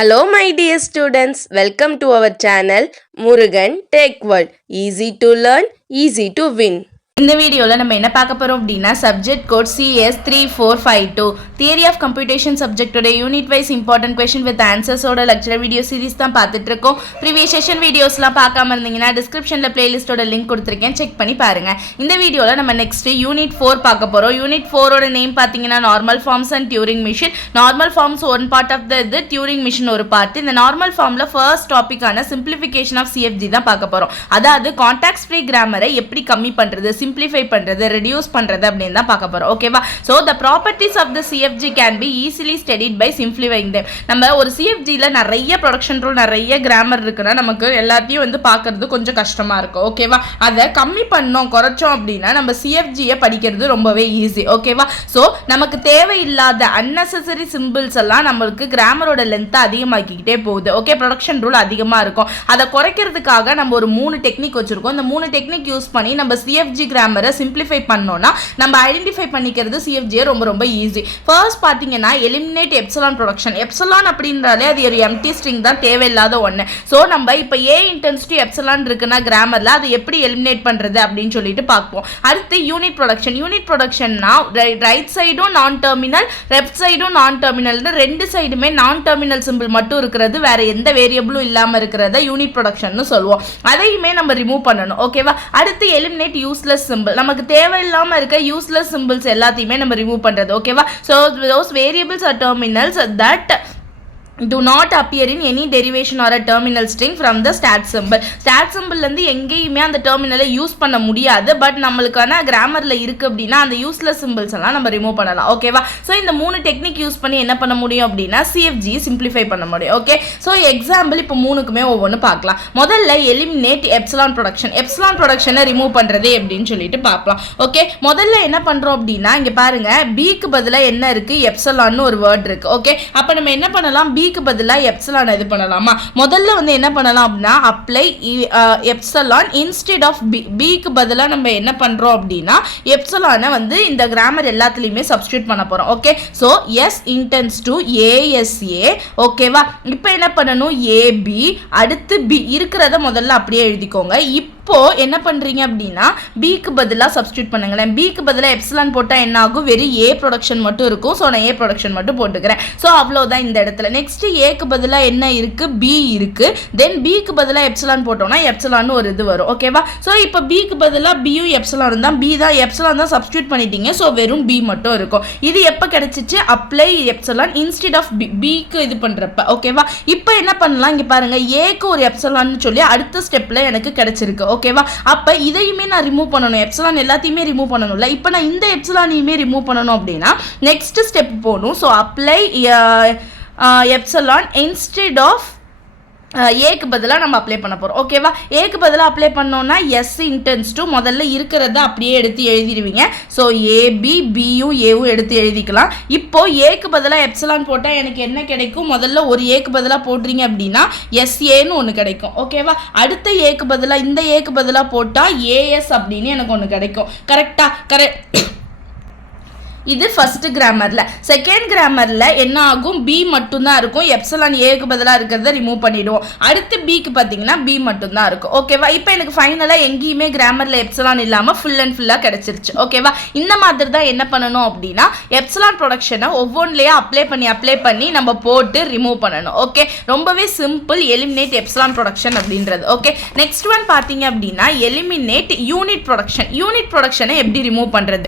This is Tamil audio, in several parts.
Hello my dear students, welcome to our channel Murugan Tech World. Easy to learn, easy to win. இந்த வீடியோவில் நம்ம என்ன பார்க்க போகிறோம் அப்படின்னா subject code CS3452 theory of computation சப்ஜெக்டோட unit wise important question with ஆன்சர்ஸோட லெக்சர் வீடியோ சீரிஸ் தான் பார்த்துட்டு இருக்கோம். ப்ரீவியஸ் செஷன் வீடியோஸ்லாம் பார்க்காம இருந்தீங்கன்னா டிஸ்கிரிப்ஷனில் பிளேலிஸ்ட்டோட லிங்க் கொடுத்துருக்கேன், செக் பண்ணி பாருங்க. இந்த வீடியோவில் நம்ம நெக்ஸ்ட் யூனிட் 4 பார்க்க போகிறோம். யூனிட் 4ஓட நேம் பார்த்தீங்கன்னா normal forms and Turing machine. Normal forms one part of இது, டியூரிங் மிஷின் ஒரு பார்ட். இந்த நார்மல் ஃபார்மில் ஃபர்ஸ்ட் டாப்பிக்கான சிம்பிளிஃபிகேஷன் ஆஃப் சிஎஃப்ஜி தான் பார்க்க போகிறோம். அதாவது கான்டாக்ட் ஃப்ரீ கிராமரை எப்படி கம்மி பண்ணுறது, சிம்பிளிஃபை பண்றது, ரெடியூஸ் பண்றது அப்படின்னு தான் பார்க்க போறோம். ஓகேவா? So the properties of the CFG can be easily studied by simplifying them. நம்ம ஒரு CFG ல நிறைய ப்ரொடக்ஷன் ரூல், நிறைய கிராமர் இருக்குன்னா நமக்கு எல்லாத்தையும் வந்து பார்க்கிறது கொஞ்சம் கஷ்டமா இருக்கும். ஓகேவா? அதை கம்மி பண்ணோம், குறைச்சோம் அப்படின்னா நம்ம CFG படிக்கிறது ரொம்பவே ஈஸி. ஓகேவா? சோ நமக்கு தேவையில்லாத unnecessary சிம்பிள்ஸ் எல்லாம் நம்மளுக்கு கிராமரோட லென்த் அதிகமாக்கிக்கிட்டே போகுது. ஓகே, ப்ரொடக்ஷன் ரூல் அதிகமா இருக்கும். அதை குறைக்கிறதுக்காக நம்ம ஒரு 3 டெக்னிக் வச்சிருக்கோம். இந்த 3 டெக்னிக் யூஸ் பண்ணி நம்ம CFG கிராமரை சிம்பிளிஃபை பண்ணோம்னா நம்ம ஐடென்டிஃபை பண்ணிக்கிறது சிஎஃப்ஜியை ரொம்ப ரொம்ப ஈஸி. ஃபர்ஸ்ட் பார்த்தீங்கன்னா எலிமினேட் எப்சிலான் ப்ரொடக்ஷன். எப்சிலான் அப்படின்றாலே அது ஒரு எம்டி ஸ்ட்ரிங் தான், தேவையில்லாத ஒன்று. ஸோ நம்ம இப்போ ஏ இன்டென்சிட்டி எப்சிலான் இருக்குன்னா கிராமரில் அதை எப்படி எலிமினேட் பண்ணுறது அப்படின்னு சொல்லிட்டு பார்ப்போம். அடுத்து யூனிட் ப்ரொடக்ஷன். யூனிட் ப்ரொடக்ஷன்னா ரைட் சைடும் நான் டெர்மினல், லெஃப்ட் சைடும் நான் டெர்மினல்னு ரெண்டு சைடுமே நான் டெர்மினல் சிம்பிள் மட்டும் இருக்கிறது, வேற எந்த வேரியபிளும் இல்லாமல் இருக்கிறத யூனிட் ப்ரொடக்ஷன் சொல்லுவோம். அதையுமே நம்ம ரிமூவ் பண்ணணும். ஓகேவா? அடுத்து எலிமினேட் யூஸ்லெஸ் சிம்பிள். நமக்கு தேவையில்லாம இருக்க யூஸ்லெஸ் சிம்பிள்ஸ் எல்லாத்தையுமே நம்ம ரிமூவ் பண்றது. ஓகேவா? So those variables are terminals that do not appear in any derivation or a terminal string from the stat symbol. Stat symbol வந்து எங்கேயுமே அந்த டெர்மினலை யூஸ் பண்ண முடியாது. பட் நம்மளுக்கான கிராமரில் இருக்கு அப்படின்னா அந்த யூஸ்லெஸ் சிம்பிள்ஸ் எல்லாம் நம்ம ரிமூவ் பண்ணலாம். ஓகேவா? ஸோ இந்த 3 டெக்னிக் யூஸ் பண்ணி என்ன பண்ண முடியும் அப்படின்னா சிஎஃப்ஜி சிம்பிளிஃபை பண்ண முடியும். ஓகே, ஸோ எக்ஸாம்பிள் இப்போ 3க்குமே ஒவ்வொன்று பார்க்கலாம். முதல்ல எலிமினேட் எப்சிலான் ப்ரொடக்ஷன். எப்சிலான் ப்ரொடக்ஷனை ரிமூவ் பண்ணுறது எப்படின்னு சொல்லிட்டு பார்க்கலாம். ஓகே, முதல்ல என்ன பண்ணுறோம் அப்படின்னா இங்கே பாருங்க, பிக்கு பதிலாக என்ன இருக்கு, எப்சிலான்னு ஒரு வேர்ட் இருக்கு. ஓகே, அப்போ நம்ம என்ன பண்ணலாம், பிக்கு பதிலாக எப்சிலான் இது பண்ணலாமா? முதல்ல வந்து என்ன பண்ணலாம் அப்படின்னா apply epsilon instead of B. பிக்கு பதிலாக நம்ம என்ன பண்ணுறோம் அப்படின்னா எப்சிலானை வந்து இந்த கிராமர் எல்லாத்துலேயுமே சப்ஸ்டியூட் பண்ண போகிறோம். Okay, so S intends to ASA. ஓகேவா? இப்போ என்ன பண்ணணும், ஏபி அடுத்து பி இருக்கிறத முதல்ல அப்படியே எழுதிக்கோங்க. இப்போ என்ன பண்றீங்க அப்படின்னா பிக்கு பதிலாக சப்ஸ்டியூட் பண்ணுங்களேன். பிக்கு பதிலாக எப்சிலான் போட்டால் என்ன ஆகும், வெறும் ஏ ப்ரொடக்ஷன் மட்டும் இருக்கும். ஸோ நான் ஏ ப்ரொடக்ஷன் மட்டும் போட்டுக்கிறேன். ஸோ அவ்வளோதான் இந்த இடத்துல. நெக்ஸ்ட் ஏக்கு பதிலாக என்ன இருக்கு, பி இருக்கு. தென் பிக்கு பதிலாக எப்சிலான் போட்டோம்னா எப்சிலான் ஒரு இது வரும். ஓகேவா? ஸோ இப்போ பிக்கு பதிலாக பியும் எப்சிலான் தான், பி தான் எப்சிலான் தான் சப்ஸ்டியூட் பண்ணிட்டீங்க. ஸோ வெறும் பி மட்டும் இருக்கும். இது எப்போ கிடைச்சிச்சு, அப்ளை எப்சிலான் இன்ஸ்டெட் ஆஃப் பிக்கு இது பண்றப்ப. ஓகேவா? இப்போ என்ன பண்ணலாம், இங்க பாருங்க, ஏக்கு ஒரு எப்சிலான்னு சொல்லி அடுத்த ஸ்டெப்ல எனக்கு கிடைச்சிருக்கு. ஓகேவா? அப்ப இதையுமே நான் ரிமூவ் பண்ணணும், எப்சிலான் எல்லாத்தையுமே ரிமூவ் பண்ணணும்ல. இப்போ நான் இந்த எப்சிலானையுமே ரிமூவ் பண்ணணும் அப்படின்னா நெக்ஸ்ட் ஸ்டெப் போகணும். So apply epsilon instead of ஏக்கு பதிலாக நம்ம அப்ளை பண்ண போகிறோம். ஓகேவா? ஏக்கு பதிலாக அப்ளை பண்ணோம்னா எஸ் இன்டென்ஸ் டு முதல்ல இருக்கிறத அப்படியே எடுத்து எழுதிடுவீங்க. ஸோ ஏபி பியும் ஏவும் எடுத்து எழுதிக்கலாம். இப்போ ஏக்கு பதிலாக எப்சிலான் போட்டால் எனக்கு என்ன கிடைக்கும், முதல்ல ஒரு ஏக்கு பதிலாக போடுறீங்க அப்படின்னா எஸ்ஏன்னு ஒன்று கிடைக்கும். ஓகேவா? அடுத்த ஏக்கு பதிலாக இந்த ஏக்கு பதிலாக போட்டால் ஏஎஸ் அப்படின்னு எனக்கு ஒன்று கிடைக்கும். கரெக்டா? கரெக்ட். இது ஃபர்ஸ்ட் கிராமர்ல. செகண்ட் கிராமர்ல என்ன ஆகும், பி மட்டும் தான் இருக்கும். எப்சிலான் ஏக்கு பதிலாக இருக்கிறத ரிமூவ் பண்ணிடுவோம். அடுத்து பிக்கு பார்த்தீங்கன்னா பி மட்டும் தான் இருக்கும். ஓகேவா? இப்போ எனக்கு ஃபைனலாக எங்கேயுமே கிராமர்ல எப்சிலான் இல்லாமல் ஃபுல் அண்ட் ஃபுல்லாக கிடைச்சிருச்சு. ஓகேவா? இந்த மாதிரி தான் என்ன பண்ணணும் அப்படின்னா எப்சிலான் ப்ரொடக்ஷனை ஒவ்வொன்றிலேயே அப்ளை பண்ணி நம்ம போட்டு ரிமூவ் பண்ணணும். ஓகே, ரொம்பவே சிம்பிள் எலிமினேட் எப்சிலான் ப்ரொடக்ஷன் அப்படின்றது. ஓகே, நெக்ஸ்ட் ஒன் பார்த்தீங்க அப்படின்னா எலிமினேட் யூனிட் ப்ரொடக்ஷன். யூனிட் ப்ரொடக்ஷனை எப்படி ரிமூவ் பண்ணுறது?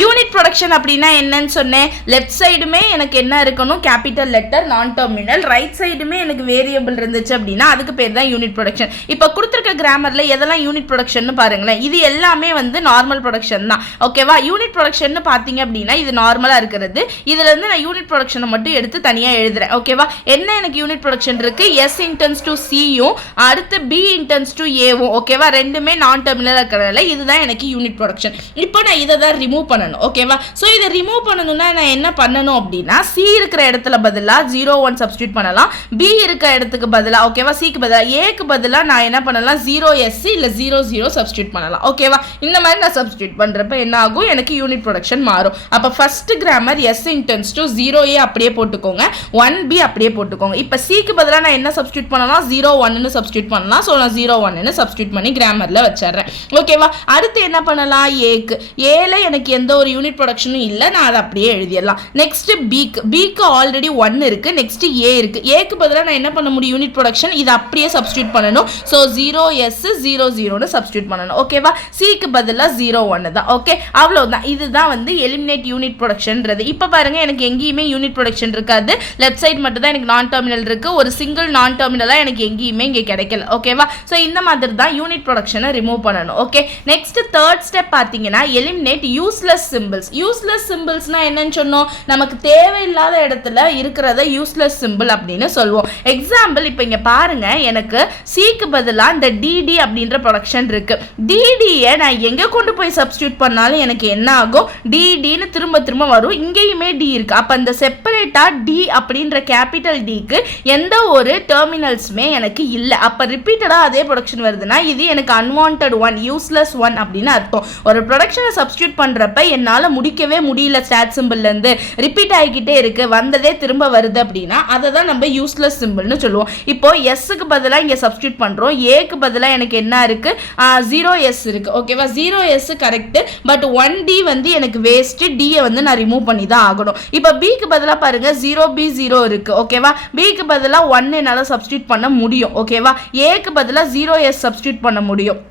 யூனிட் ப்ரொடக்ஷன் அப்படின்னா என்னன்னு சொன்னேன், லெஃப்ட் சைடுமே எனக்கு என்ன இருக்கணும், கேபிட்டல் லெட்டர் நான் டெர்மினல், ரைட் சைடுமே எனக்கு வேரியபிள் இருந்துச்சு அப்படின்னா அதுக்கு பேர் தான் யூனிட் ப்ரொடக்ஷன். இப்போ கொடுத்துருக்க கிராமரில் எதெல்லாம் யூனிட் ப்ரொடக்ஷன் பாருங்களேன், இது எல்லாமே வந்து நார்மல் ப்ரொடக்ஷன் தான். ஓகேவா? யூனிட் ப்ரொடக்ஷன் பார்த்தீங்க அப்படின்னா இது நார்மலாக இருக்கிறது. இதுல இருந்து நான் யூனிட் ப்ரொடக்ஷனை மட்டும் எடுத்து தனியாக எழுதுறேன். ஓகேவா? என்ன எனக்கு யூனிட் ப்ரொடக்ஷன் இருக்கு, எஸ் இன்டென்ஸ் டு சியும் அடுத்து பி இன்டென்ஸ் டு ஏவும். ஓகேவா? ரெண்டுமே நான் டெர்மினல் இருக்கிறதால இதுதான் எனக்கு யூனிட் ப்ரொடக்ஷன். இப்போ நான் இதை தான் ரிமூவ் பண்ணணும். பண்ணணும். ஓகேவா? ஸோ இதை ரிமூவ் பண்ணணும்னா நான் என்ன பண்ணணும் அப்படின்னா சி இருக்கிற இடத்துல பதிலாக 0 1 சப்ஸ்டியூட் பண்ணலாம். பி இருக்க இடத்துக்கு பதிலாக ஓகேவா சிக்கு பதிலாக ஏக்கு பதிலாக நான் என்ன பண்ணலாம் 0s இல்லை 0 0 சப்ஸ்டியூட் பண்ணலாம். ஓகேவா? இந்த மாதிரி நான் சப்ஸ்டியூட் பண்ணுறப்ப என்ன ஆகும் எனக்கு யூனிட் ப்ரொடக்ஷன் மாறும். அப்போ first grammar s intense to 0a அப்படியே போட்டுக்கோங்க, 1b அப்படியே போட்டுக்கோங்க. இப்போ சிக்கு பதிலாக நான் என்ன சப்ஸ்டியூட் பண்ணலாம் 0 1ன்னு சப்ஸ்டியூட் பண்ணலாம். ஸோ நான் 0 1ன்னு சப்ஸ்டியூட் பண்ணி கிராமரில் வச்சிடுறேன். ஓகேவா? அடுத்து என்ன பண்ணலாம் ஏக்கு ஏல எனக்கு எந்த ஒரு யூனிட் ப்ரொடக்ஷனும் இல்லை, நான் அதை அப்படியே எழுதிடலாம். நெக்ஸ்ட் பிக்கு ஆல்ரெடி 1 இருக்கு, நெக்ஸ்ட் ஏ இருக்கு. ஏக்கு பதிலாக நான் என்ன பண்ண முடியும் யூனிட் ப்ரொடக்ஷன் இதை அப்படியே சப்ஸ்டியூட் பண்ணணும். ஸோ 0s 0 0ன்னு சப்ஸ்டியூட் பண்ணணும். ஓகேவா? சிக்கு பதிலாக 0 1 தான். ஓகே, அவ்வளோதான். இதுதான் வந்து எலிமினேட் யூனிட் ப்ரொடக்ஷன்றது. இப்போ பாருங்க எனக்கு எங்கேயுமே யூனிட் ப்ரொடக்ஷன் இருக்காது, லெஃப்ட் சைடு மட்டும் தான் எனக்கு நான் டெர்மினல் இருக்கு, ஒரு சிங்கிள் நான் டெர்மினலாக எனக்கு எங்கேயுமே இங்கே கிடைக்கல. ஓகேவா? ஸோ இந்த மாதிரி தான் யூனிட் ப்ரொடக்ஷனை ரிமூவ் பண்ணணும். ஓகே, நெக்ஸ்ட் தேர்ட் ஸ்டெப் பார்த்தீங்கன்னா எலிமினேட் யூஸ்லெஸ் சிம்பிள்ஸ். யூஸ்லெஸ் சிம்பிள்ஸ்னா என்னன்னு சொன்னோம், நமக்கு தேவையில்லாத இடத்துல இருக்கிறத யூஸ்லெஸ் சிம்பிள் அப்படின்னு சொல்லுவோம். எக்ஸாம்பிள் இப்போ இங்கே பாருங்க எனக்கு சிக்கு பதிலாக இந்த டிடி அப்படின்ற ப்ரொடக்ஷன் இருக்கு. டிடியை நான் எங்கே கொண்டு போய் சப்ஸ்டியூட் பண்ணாலும் எனக்கு என்ன ஆகும் டிடின்னு திரும்ப திரும்ப வரும். இங்கேயுமே டி இருக்கு. அப்போ அந்த செப்பரேட்டாக டி அப்படின்ற கேபிட்டல் டிக்கு எந்த ஒரு டெர்மினல்ஸுமே எனக்கு இல்லை. அப்போ ரிப்பீட்டடாக அதே ப்ரொடக்ஷன் வருதுன்னா இது எனக்கு அன்வான்டட் ஒன், யூஸ்லெஸ் ஒன் அப்படின்னு அர்த்தம். ஒரு ப்ரொடக்ஷனை சப்ஸ்டியூட் பண்ணுறப்ப என்னால் முடிக்கவே முடியல, ஸ்டாட் சிம்பிள்லேருந்து ரிப்பீட் ஆகிக்கிட்டே இருக்கு, வந்ததே திரும்ப வருது அப்படின்னா அதை தான் நம்ம யூஸ்லெஸ் சிம்பிள்னு சொல்லுவோம். இப்போ எஸ்ஸுக்கு பதிலாக இங்கே சப்ஸ்டியூட் பண்ணுறோம், ஏக்கு பதிலாக எனக்கு என்ன இருக்கு 0s இருக்கு. ஓகேவா? 0s கரெக்ட், பட் 1d வந்து எனக்கு வேஸ்ட், டியை வந்து நான் ரிமூவ் பண்ணி தான் ஆகணும். இப்போ பிக்கு பதிலாக பாருங்க 0b0 இருக்கு. ஓகேவா? பிக்கு பதிலாக 1 என்னால் சப்ஸ்டியூட் பண்ண முடியும். ஓகேவா? ஏக்கு பதிலாக 0s சப்ஸ்டியூட் பண்ண முடியும்.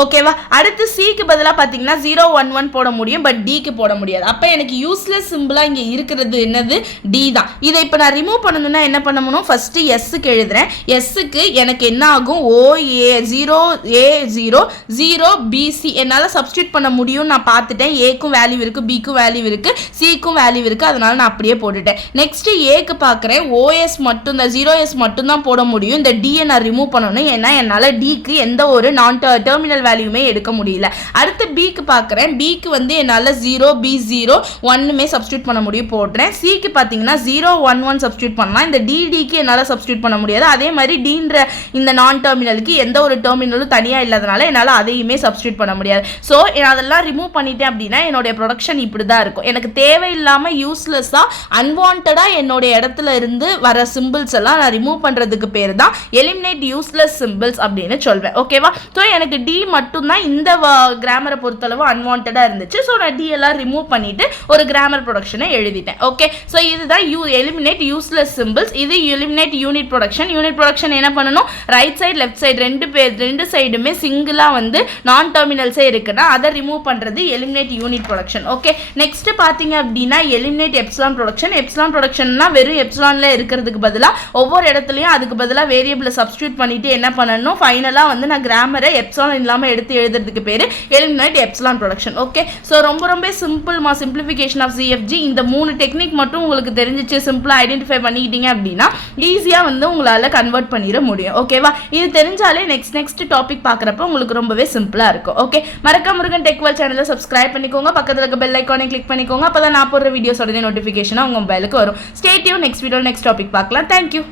ஓகேவா? அடுத்து சிக்கு பதிலாக பார்த்தீங்கன்னா 0 1 1 போட முடியும், பட் டிக்கு போட முடியாது. அப்போ எனக்கு யூஸ்லெஸ் சிம்பிளாக இங்கே இருக்கிறது என்னது டி தான். இதை இப்போ நான் ரிமூவ் பண்ணணும்னா என்ன பண்ணணும், ஃபஸ்ட்டு எஸ்ஸுக்கு எழுதுறேன். எஸ்ஸுக்கு எனக்கு என்ன ஆகும் OA0 A0 0 BC என்னால் சப்ஸ்டியூட் பண்ண முடியும்னு நான் பார்த்துட்டேன். ஏக்கும் வேல்யூ இருக்குது, பிக்கும் வேல்யூ இருக்குது, சிக்கும் வேல்யூ இருக்குது, அதனால நான் அப்படியே போட்டுட்டேன். நெக்ஸ்ட்டு ஏக்கு பார்க்குறேன், OS மட்டும் தான் 0s மட்டும் தான் போட முடியும். இந்த டியை நான் ரிமூவ் பண்ணணும், ஏன்னா என்னால் டிக்கு எந்த ஒரு நான் டெர்மினல் வேல்யூமே எடுக்க முடியல. அடுத்து பிக்கு பார்க்குறேன், பிக்கு வந்து என்னால் 0 B0 1மே சப்ஸ்டியூட் பண்ண முடியும், போடுறேன். சிக்கு பார்த்தீங்கன்னா 0 1 1 சப்ஸ்டியூட் பண்ணலாம். இந்த டிடிக்கு என்னால் சப்ஸ்டியூட் பண்ண முடியாது. அதே மாதிரி டீன்ற இந்த நான் டெர்மினலுக்கு எந்த ஒரு டெர்மினலும் தனியாக இல்லாதனால என்னால் அதையுமே சப்ஸ்டியூட் பண்ண முடியாது. ஸோ அதெல்லாம் ரிமூவ் பண்ணிட்டேன் அப்படின்னா என்னுடைய ப்ரொடக்ஷன் இப்படி தான் இருக்கும். எனக்கு தேவையில்லாமல் யூஸ்லெஸ்ஸாக அன்வான்டாக என்னுடைய இடத்துல இருந்து வர சிம்பிள்ஸ் எல்லாம் நான் ரிமூவ் பண்ணுறதுக்கு பேர் தான் எலிமினேட் யூஸ்லெஸ் சிம்பிள்ஸ் அப்படின்னு சொல்வேன். ஓகேவா? ஸோ எனக்கு டி மட்டும்தான் இந்த கிராமரை பொறுத்தளவு அன்வான்டாக இருந்துச்சு. ஸோ நான் டி எல்லாம் ரிமூவ் பண்ணிட்டு ஒரு கிராமர் ப்ரொடக்ஷனை எழுதிட்டேன். ஓகே, ஸோ இதுதான் எலிமினேட் யூஸ்லெஸ் சிம்பிள்ஸ். இது eliminate unit production. Unit production என்ன பண்ணணும், ரைட் சைடு லெஃப்ட் சைடு ரெண்டு சைடுமே சிங்கிளாக வந்து நான் டெர்மினல்ஸே இருக்குன்னா அதை ரிமூவ் பண்ணுறது eliminate unit production. Okay, next பார்த்தீங்க அப்படின்னா எலிமினேட் எப்சிலான் ப்ரொடக்ஷன். எப்சிலான் ப்ரொடக்ஷன்னா வெறும் எப்சிலான்ல இருக்கிறதுக்கு பதிலாக ஒவ்வொரு இடத்துலையும் அதுக்கு பதிலாக வேரியபிளை சப்ஸ்டியூட் பண்ணிட்டு என்ன பண்ணணும், ஃபைனலாக வந்து நான் கிராமரை எப்சிலான் இல்லாமல் எடுத்து எழுதுறதுக்கு பேரு eliminate epsilon production. Okay, so ரொம்ப சிம்பிள்மா, சிம்பிளிஃபிகேஷன் ஆஃப் CFG. இந்த 3 டெக்னிக் மட்டும் உங்களுக்கு தெரிஞ்சிச்சு, சிம்பிளா ஐடென்டிஃபை பண்ணிக்கிட்டீங்க அப்படின்னா ஈஸியாக வந்து உங்களால் கன்வெர்ட் பண்ணிட முடியும். ஓகேவா? இது தெரிஞ்சாலே நெக்ஸ்ட் டாபிக் பார்க்குறப்ப உங்களுக்கு ரொம்பவே சிம்பிளாக இருக்கும். ஓகே, மறக்காம முருகன் டெக் வேர்ல்ட் சேனலை சப்ஸ்கிரைப் பண்ணிக்கோங்க, பக்கத்தில் இருக்க பெல் ஐக்கானை கிளிக் பண்ணிக்கோங்க. அப்போ தான் நான் போடுற வீடியோஸோட நோட்டிஃபிகேஷனாக உங்கள் மொபைலுக்கு வரும். Stay tune. Next video next topic பார்க்கலாம். தேங்க்யூ.